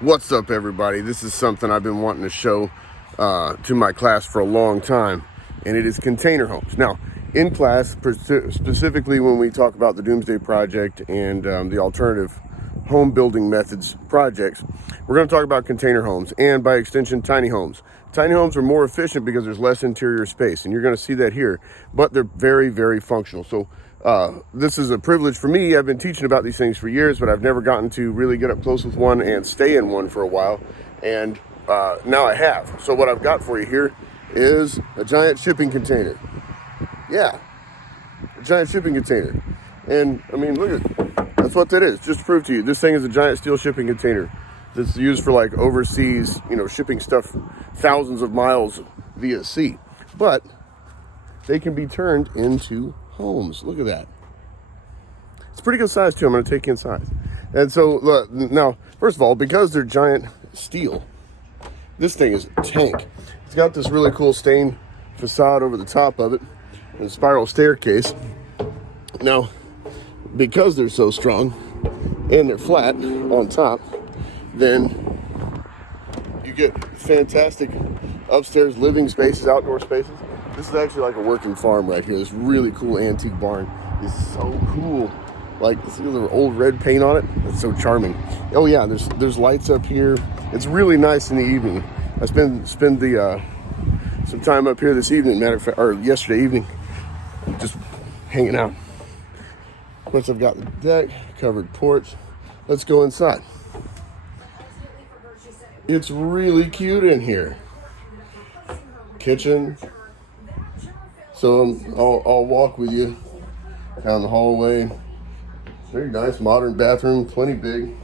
What's up, everybody? This is something I've been wanting to show to my class for a long time, and it is container homes. Now, in class, specifically when we talk about the Doomsday Project and the alternative home building methods projects, we're going to talk about container homes and, by extension, tiny homes. Tiny homes are more efficient because there's less interior space, and you're going to see that here, but they're very, very functional. So this is a privilege for me. I've been teaching about these things for years, but I've never gotten to really get up close with one and stay in one for a while, and now I have. So what I've got for you here is a giant shipping container. Yeah, a giant shipping container. And I mean, look at, that's what that is. Just to prove to you, this thing is a giant steel shipping container that's used for like overseas, shipping stuff thousands of miles via sea. But they can be turned into homes. Look at that. It's pretty good size too. I'm going to take you inside. And so now, first of all, because they're giant steel, this thing is a tank. It's got this really cool stained facade over the top of it and a spiral staircase. Now, because they're so strong and they're flat on top, then you get fantastic upstairs living spaces, outdoor spaces. This is actually like a working farm right here. This really cool antique barn is so cool. Like, see the old red paint on it? That's so charming. Oh yeah, there's lights up here. It's really nice in the evening. I spend some time up here this evening, matter of fact, or yesterday evening, just hanging out. Once I've got the deck, covered porch, let's go inside. It's really cute in here. Kitchen. So I'll walk with you down the hallway. Very nice modern bathroom, plenty big.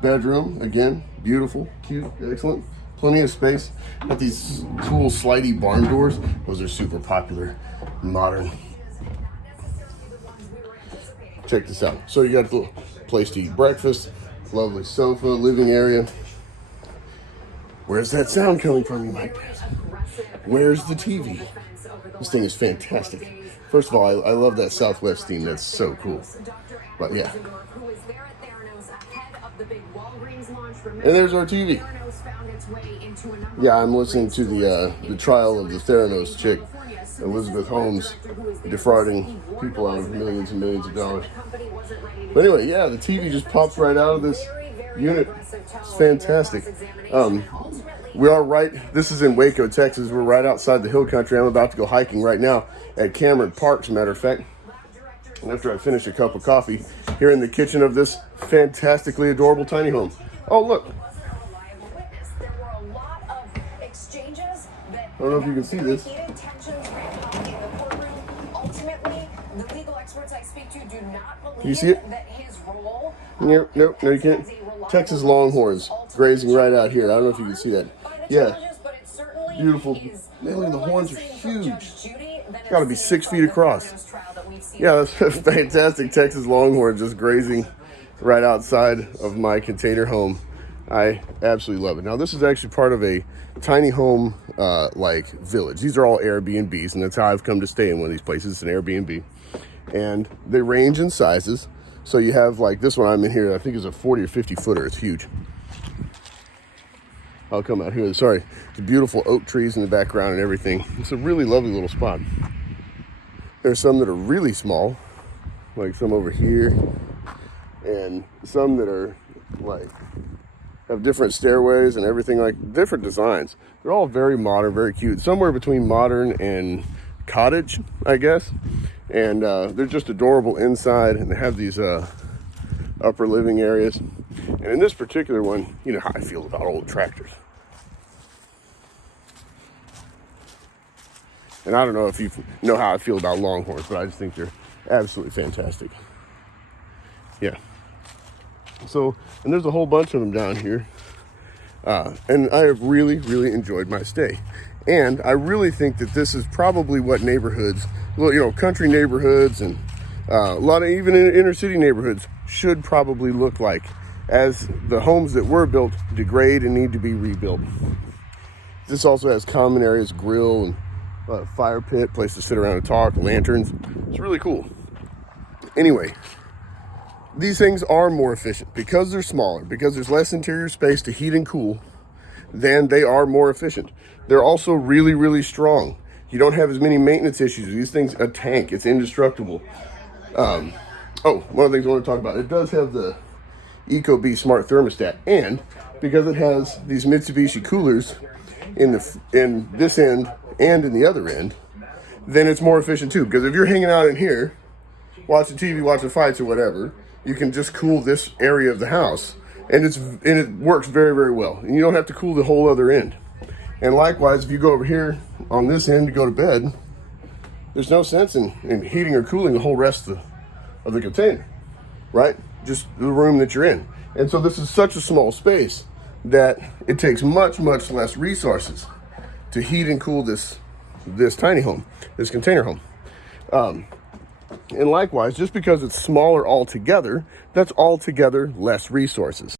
Bedroom, again, beautiful, cute, excellent. Plenty of space. Got these cool slidey barn doors. Those are super popular, modern. Check this out. So you got a little place to eat breakfast, lovely sofa, living area. Where's that sound coming from, you might ask? Where's the TV? This thing is fantastic. First of all, I love that Southwest theme. That's so cool. But yeah. And there's our TV. Yeah, I'm listening to the trial of the Theranos chick, Elizabeth Holmes, defrauding people out of millions and millions of dollars. But anyway, yeah, the TV just pops right out of this unit. It's fantastic. We are this is in Waco, Texas. We're right outside the hill country. I'm about to go hiking right now at Cameron Park, as a matter of fact. And after I finish a cup of coffee, here in the kitchen of this fantastically adorable tiny home. Oh, look. I don't know if you can see this. Can you see it? No, you can't. Texas Longhorns grazing right out here. I don't know if you can see that. Yeah, beautiful. Man, the horns are huge. It's got to be 6 feet across. Yeah, that's fantastic. Texas Longhorn just grazing right outside of my container home. I absolutely love it. Now, this is actually part of a tiny home like village. These are all Airbnbs, and that's how I've come to stay in one of these places. It's an Airbnb, and they range in sizes. So you have like this one I'm in here, I think is a 40 or 50 footer. It's huge. I'll come out here. Sorry, the beautiful oak trees in the background and everything. It's a really lovely little spot. There's some that are really small, like some over here, and some that are like have different stairways and everything, like different designs. They're all very modern, very cute, somewhere between modern and cottage, I guess. And they're just adorable inside, and they have these upper living areas. And in this particular one, you know how I feel about old tractors. And I don't know if you know how I feel about Longhorns, but I just think they're absolutely fantastic. Yeah. So, and there's a whole bunch of them down here. And I have really, really enjoyed my stay. And I really think that this is probably what neighborhoods, country neighborhoods and a lot of even inner city neighborhoods should probably look like, as the homes that were built degrade and need to be rebuilt. This also has common areas, grill and fire pit, place to sit around and talk, lanterns. It's really cool. Anyway, these things are more efficient because they're smaller, because there's less interior space to heat and cool. Then they are more efficient. They're also really, really strong. You don't have as many maintenance issues. These things, a tank, it's indestructible. Oh, one of the things I want to talk about, it does have the Ecobee smart thermostat, and because it has these Mitsubishi coolers in this end and in the other end, then it's more efficient too. Because if you're hanging out in here, watching TV, watching fights or whatever, you can just cool this area of the house, and it works very, very well. And you don't have to cool the whole other end. And likewise, if you go over here on this end to go to bed, there's no sense in heating or cooling the whole rest of the container, right? Just the room that you're in. And so this is such a small space that it takes much, much less resources to heat and cool this tiny home, this container home. And likewise, just because it's smaller altogether, that's altogether less resources.